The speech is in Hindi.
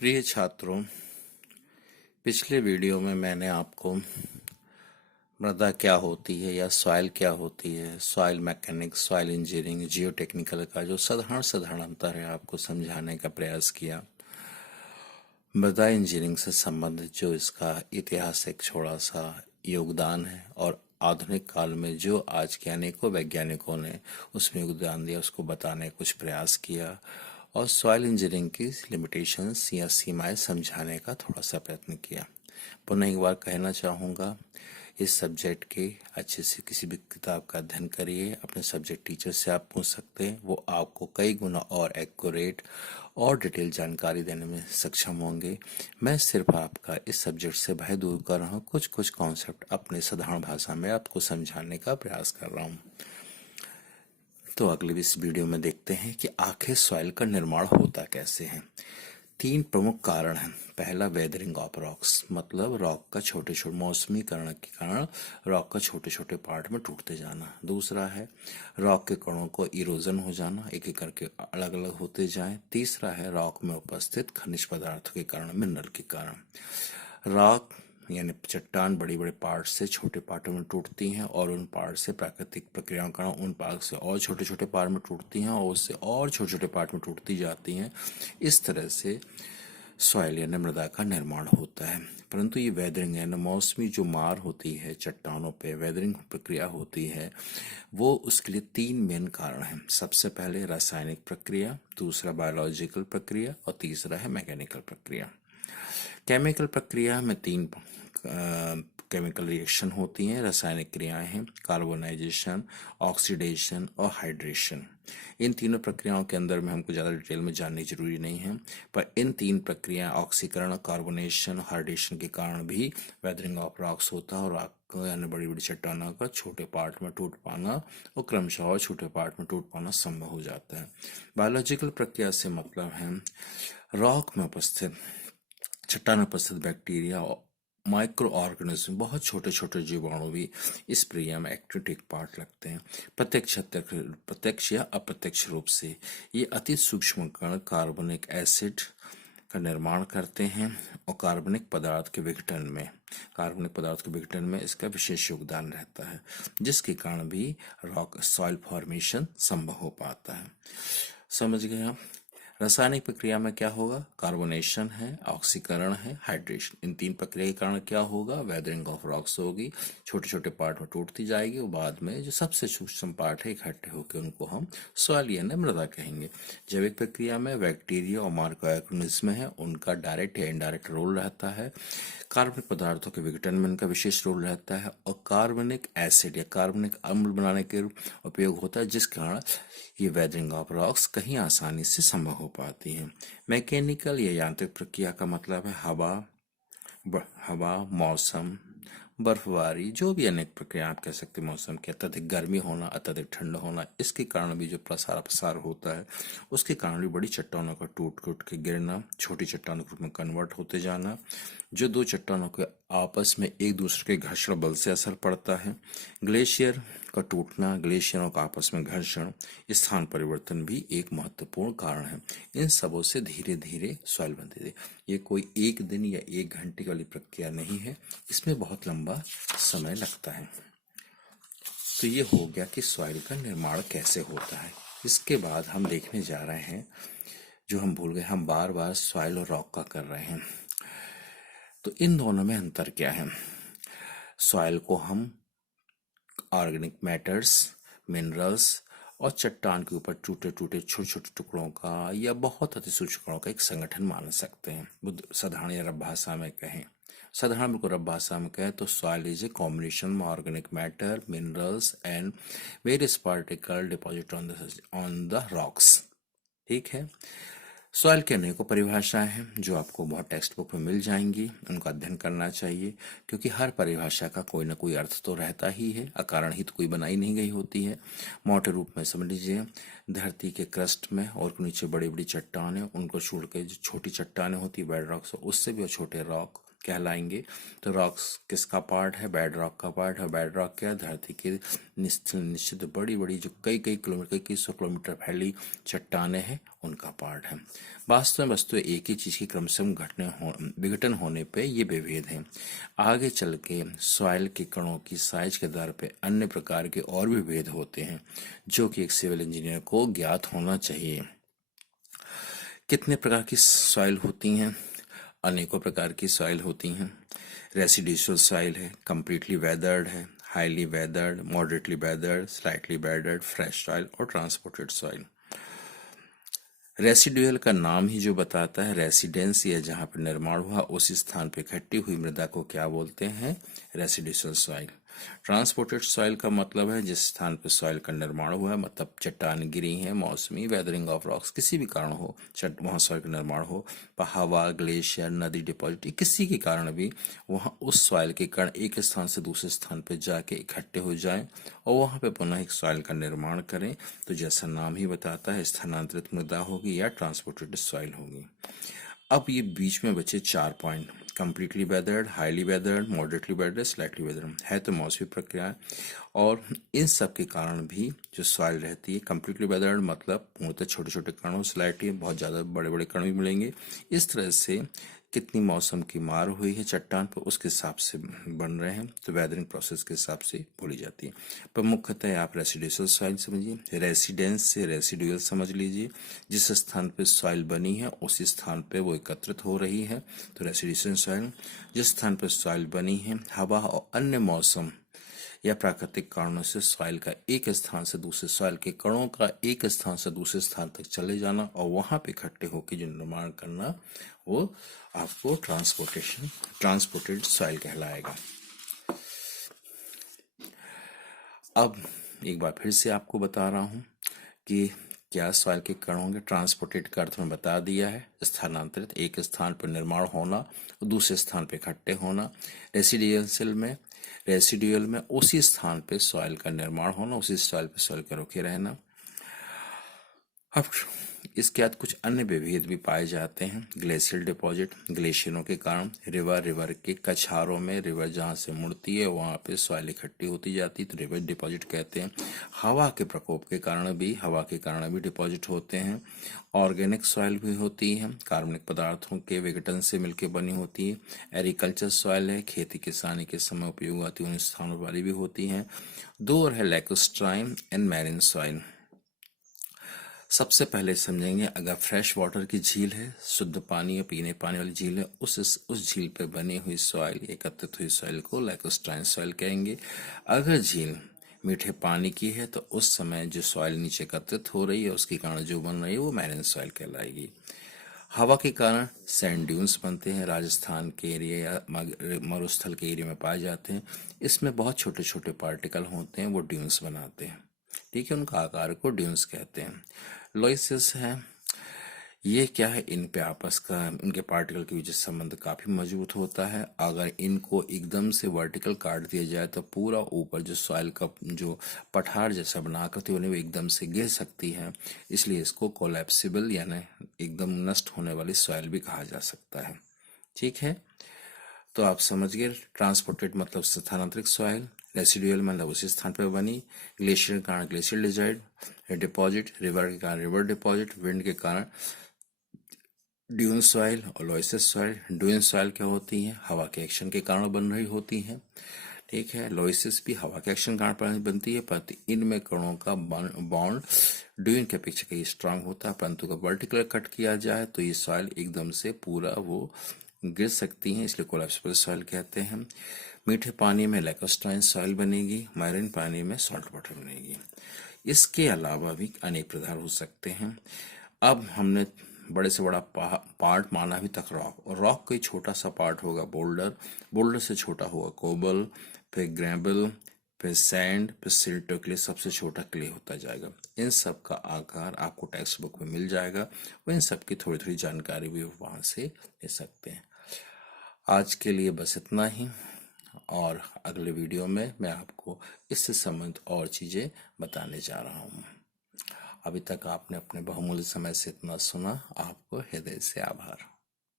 प्रिय छात्रों, पिछले वीडियो में मैंने आपको मृदा क्या होती है या सॉइल क्या होती है, soil mechanics, soil engineering, geotechnical का जो साधारण अंतर है आपको समझाने का प्रयास किया। मृदा इंजीनियरिंग से संबंधित जो इसका इतिहास एक छोटा सा योगदान है और आधुनिक काल में जो आज के अनेकों वैज्ञानिकों ने उसमें योगदान दिया उसको बताने का कुछ प्रयास किया और सॉइल इंजीनियरिंग की लिमिटेशंस या सीमाएं समझाने का थोड़ा सा प्रयत्न किया। पुनः एक बार कहना चाहूँगा, इस सब्जेक्ट के अच्छे से किसी भी किताब का अध्ययन करिए। अपने सब्जेक्ट टीचर से आप पूछ सकते हैं, वो आपको कई गुना और एक्यूरेट और डिटेल जानकारी देने में सक्षम होंगे। मैं सिर्फ आपका इस सब्जेक्ट से भय दूर कर रहा हूँ, कुछ कुछ कॉन्सेप्ट अपने साधारण भाषा में आपको समझाने का प्रयास कर रहा हूँ। तो अगले इस वीडियो में देखते हैं कि आखिर सॉइल का निर्माण होता कैसे है। तीन प्रमुख कारण हैं। पहला, वेदरिंग ऑफ रॉक्स, मतलब रॉक का छोटे छोटे मौसमीकरण के कारण रॉक का छोटे छोटे पार्ट में टूटते जाना। दूसरा है रॉक के कणों को इरोजन हो जाना, एक एक करके अलग अलग होते जाएं। तीसरा है रॉक में उपस्थित खनिज पदार्थों के कारण, मिनरल के कारण। रॉक यानी चट्टान बड़े बड़े पार्ट से छोटे पार्टों में टूटती हैं और उन पार्ट से प्राकृतिक प्रक्रियाओं का उन पार्ट से और छोटे छोटे पार्ट में टूटती हैं और उससे और छोटे छोटे पार्ट में टूटती जाती हैं। इस तरह से सॉइल यानी मृदा का निर्माण होता है। परंतु ये वेदरिंग यानी मौसमी जो मार होती है चट्टानों पे, वेदरिंग प्रक्रिया होती है, वो उसके लिए तीन मेन कारण हैं। सबसे पहले रासायनिक प्रक्रिया, दूसरा बायोलॉजिकल प्रक्रिया और तीसरा है मैकेनिकल प्रक्रिया। केमिकल प्रक्रिया में तीन केमिकल रिएक्शन होती हैं, रासायनिक क्रियाएं हैं, कार्बोनाइजेशन, ऑक्सीडेशन और हाइड्रेशन। इन तीनों प्रक्रियाओं के अंदर में हमको ज़्यादा डिटेल में जाननी जरूरी नहीं है, पर इन तीन प्रक्रिया ऑक्सीकरण, कार्बोनेशन और हाइड्रेशन के कारण भी वेदरिंग ऑफ रॉक्स होता है और रॉक यानी बड़ी बड़ी चट्टानों का छोटे पार्ट में टूट पाना और क्रमशः छोटे पार्ट में टूट पाना संभव हो जाता है। बायोलॉजिकल प्रक्रिया से मतलब है रॉक में उपस्थित चट्टान में उपस्थित बैक्टीरिया और माइक्रो ऑर्गेनिज्म, बहुत छोटे छोटे जीवाणु भी इस प्रक्रिया में एक्टिव पार्ट लगते हैं। प्रत्यक्ष या अप्रत्यक्ष रूप से ये अति सूक्ष्म कण कार्बनिक एसिड का निर्माण करते हैं और कार्बनिक पदार्थ के विघटन में इसका विशेष योगदान रहता है, जिसके कारण भी रॉक सॉइल फॉर्मेशन संभव हो पाता है। समझ गए आप? रासायनिक प्रक्रिया में क्या होगा? कार्बोनेशन है, ऑक्सीकरण है, हाइड्रेशन। इन तीन प्रक्रिया के कारण क्या होगा? वेदरिंग ऑफ रॉक्स होगी, छोटे छोटे पार्ट में टूटती जाएगी और बाद में जो सबसे सूक्ष्म पार्ट है इकट्ठे होकर उनको हम सॉइल यानी मृदा कहेंगे। जैविक प्रक्रिया में बैक्टीरिया और माइक्रो ऑर्गेनिज्म है, उनका डायरेक्ट या इनडायरेक्ट रोल रहता है। कार्बनिक पदार्थों के विघटन में उनका विशेष रोल रहता है और कार्बनिक एसिड या कार्बनिक अम्ल बनाने के उपयोग होता है, जिस कारण ये वेदरिंग ऑफ रॉक्स कहीं आसानी से संभव हो पाती है। मैकेनिकल या यांत्रिक प्रक्रिया का मतलब है हवा, मौसम, बर्फबारी, जो भी अनेक प्रक्रिया आप कह सकते हैं। मौसम के अत्यधिक गर्मी होना, अत्यधिक ठंड होना, इसके कारण भी जो प्रसार होता है, उसके कारण भी बड़ी चट्टानों का टूट के गिरना, छोटी चट्टानों के रूप में कन्वर्ट होते जाना, जो दो चट्टानों के आपस में एक दूसरे के घर्षण बल से असर पड़ता है। ग्लेशियर का टूटना, ग्लेशियरों का आपस में घर्षण, स्थान परिवर्तन भी एक महत्वपूर्ण कारण है। इन सबों से धीरे धीरे सॉइल बनती है। ये कोई एक दिन या एक घंटे वाली प्रक्रिया नहीं है, इसमें बहुत लंबा समय लगता है। तो ये हो गया कि सॉइल का निर्माण कैसे होता है। इसके बाद हम देखने जा रहे हैं, जो हम भूल गए, हम बार बार सॉइल और रॉक का कर रहे हैं। तो इन दोनों में अंतर क्या है? सॉइल को हम ऑर्गेनिक मैटर्स, मिनरल्स और चट्टान के ऊपर टूटे टूटे छोटे छोटे टुकड़ों का या बहुत अति सूक्ष्म कणों का एक संगठन मान सकते हैं। साधारण या रब भाषा में कहें, साधारण बिल्कुल रब भाषा में कहें तो soil is a combination organic matter, minerals and various particle deposit on the rocks. ठीक है। सॉइल के अनेकों परिभाषाएं हैं जो आपको बहुत टेक्स्ट बुक में मिल जाएंगी, उनका अध्ययन करना चाहिए, क्योंकि हर परिभाषा का कोई ना कोई अर्थ तो रहता ही है, अकारण ही तो कोई बनाई नहीं गई होती है। मोटे रूप में समझ लीजिए, धरती के क्रस्ट में और नीचे बड़ी बड़ी चट्टानें, उनको छोड़ के जो छोटी चट्टानें होती है बेड रॉक्स, उससे भी और छोटे रॉक कहलाएंगे। तो रॉक्स किसका पार्ट है? बेड रॉक का पार्ट है। बेड रॉक क्या है? धरती के निश्चित बड़ी बड़ी जो कई कई किलोमीटर, कई सौ किलोमीटर फैली चट्टानें हैं, उनका पार्ट है। वास्तव में वस्तु एक ही चीज की क्रमशः विघटन होने पे ये विभेद है। आगे चल के सॉइल के कणों की साइज के आधार पे अन्य प्रकार के और भी भेद होते हैं, जो कि एक सिविल इंजीनियर को ज्ञात होना चाहिए। कितने प्रकार की सॉइल होती हैं? अनेकों प्रकार की सॉइल होती हैं। रेसिडुअल सॉइल है, कंप्लीटली वेदर्ड है, highly weathered, moderately weathered, slightly weathered, fresh soil और ट्रांसपोर्टेड सॉइल। रेसिडुअल का नाम ही जो बताता है, रेसिडेंस या जहां पर निर्माण हुआ उस स्थान पर इकट्ठी हुई मृदा को क्या बोलते हैं? Residual soil. ट्रांसपोर्टेड सॉइल का मतलब है जिस स्थान पर सॉइल का निर्माण हुआ है, मतलब चट्टान गिरी है, मौसमी वेदरिंग ऑफ रॉक्स किसी भी कारण हो, वहां सॉइल का निर्माण हो, हवा, ग्लेशियर, नदी डिपॉजिट, किसी के कारण भी वहां उस सॉइल के कण एक स्थान से दूसरे स्थान पर जाके इकट्ठे हो जाएं और वहां पे पुनः एक सॉइल का निर्माण करें, तो जैसा नाम ही बताता है स्थानांतरित मृदा होगी या ट्रांसपोर्टेड सॉइल होगी। अब ये बीच में बचे 4 point, completely weathered, highly weathered, moderately weathered, slightly weathered, है तो मौसमी प्रक्रिया। और इन सब के कारण भी जो सॉइल रहती है, कंप्लीटली वेदर्ड मतलब पूर्णतः छोटे छोटे कणों, स्लाइटली बहुत ज़्यादा बड़े बड़े कण भी मिलेंगे। इस तरह से कितनी मौसम की मार हुई है चट्टान पर उसके हिसाब से बन रहे हैं, तो वेदरिंग प्रोसेस के हिसाब से बोली जाती है। पर मुख्यतः आप रेसिडुअल सॉइल समझिए, रेसिडेंस से रेसिडुअल समझ लीजिए, जिस स्थान पे सॉइल बनी है उसी स्थान पे वो एकत्रित हो रही है, तो रेसिडुअल सॉइल। जिस स्थान पर सॉइल बनी है, हवा और अन्य मौसम या प्राकृतिक कारणों से सॉइल का एक स्थान से दूसरे, सॉइल के कणों का एक स्थान से दूसरे स्थान तक चले जाना और वहां पे इकट्ठे होकर जो निर्माण करना, वो आपको ट्रांसपोर्टेड सॉइल कहलाएगा। अब एक बार फिर से आपको बता रहा हूं कि क्या सॉइल के कण होंगे। ट्रांसपोर्टेड का अर्थ में बता दिया है, स्थानांतरित, एक स्थान पर निर्माण होना, दूसरे स्थान पर इकट्ठे होना। रेसिडुअल में उसी स्थान पे सॉइल का निर्माण होना, उसी सॉइल पे सॉइल का रुके रहना। अब इसके बाद कुछ अन्य विभेद भी पाए जाते हैं। ग्लेशियल डिपॉजिट, ग्लेशियरों के कारण रिवर के कछारों में, रिवर जहाँ से मुड़ती है वहाँ पे सॉइल इकट्ठी होती जाती है, तो रिवर डिपॉजिट कहते हैं। हवा के प्रकोप के कारण भी डिपॉजिट होते हैं। ऑर्गेनिक सॉइल भी होती है, कार्बनिक पदार्थों के विघटन से मिलकर बनी होती है। एग्रीकल्चर सॉइल है, खेती किसानी के समय उपयोग आती है, उन स्थानों वाली भी होती है। दो और है लैकोस्ट्राइन एंड मैरिन सॉइल। सबसे पहले समझेंगे, अगर फ्रेश वाटर की झील है, शुद्ध पानी या पीने पानी वाली झील है, उस झील पे बनी हुई सॉइल, एकत्रित हुई सॉइल को लैकोस्ट्राइन सॉइल कहेंगे। अगर झील मीठे पानी की है तो उस समय जो सॉइल नीचे एकत्रित हो रही है उसके कारण जो बन रही है वो मैरिन सॉइल कहलाएगी। हवा के कारण सैंड ड्यून्स बनते हैं, राजस्थान के एरिया या मरुस्थल के एरिया में पाए जाते हैं। इसमें बहुत छोटे छोटे पार्टिकल होते हैं, वो ड्यून्स बनाते हैं। ठीक है, उनका आकार को ड्यून्स कहते हैं। लॉइसेस है, ये क्या है, इन पे आपस का, उनके पार्टिकल के बीच संबंध काफी मजबूत होता है। अगर इनको एकदम से वर्टिकल काट दिया जाए तो पूरा ऊपर जो सॉइल का जो पठार जैसा बना करती है वो एकदम से गिर सकती है, इसलिए इसको कोलैप्सिबल यानी एकदम नष्ट होने वाली सॉइल भी कहा जा सकता है। ठीक है, तो आप समझ गए, ट्रांसपोर्टेड मतलब स्थानांतरित सॉइल, रेसिडुअल मतलब उसी स्थान पर बनी, ग्लेशियर के कारण ग्लेशियर डिपॉजिट, रिवर के कारण रिवर डिपॉजिट, विंड के कारण ड्यून सॉइल और लॉइसेस सॉइल। ड्यून सॉइल क्या होती है, हवा के एक्शन के कारण बन रही होती है। ठीक है, लॉइसेस भी हवा के एक्शन के कारण बनती है, परंतु इनमें कणों का बॉन्ड ड्यून के अपेक्षा कहीं स्ट्रांग होता है, परंतु अगर वर्टिकल कट किया जाए तो ये सॉइल एकदम से पूरा वो गिर सकती हैं, इसलिए कोलैप्सिबल सॉइल कहते हैं। मीठे पानी में लैकोस्ट्राइन सॉइल बनेगी, मैरिन पानी में सॉल्ट वाटर बनेगी। इसके अलावा भी अनेक प्रकार हो सकते हैं। अब हमने बड़े से बड़ा पार्ट माना अभी तक रॉक, और रॉक कोई छोटा सा पार्ट होगा बोल्डर, बोल्डर से छोटा होगा कोबल, फिर ग्रेबल, फिर सैंड, फिर सिल्ट, क्ले, सबसे छोटा क्ले होता जाएगा। इन सब का आकार आपको टेक्स्ट बुक में मिल जाएगा, और इन सब की थोड़ी थोड़ी जानकारी भी वहां से ले सकते हैं। आज के लिए बस इतना ही, और अगले वीडियो में मैं आपको इससे संबंधित और चीजें बताने जा रहा हूँ। अभी तक आपने अपने बहुमूल्य समय से इतना सुना, आपको हृदय से आभार।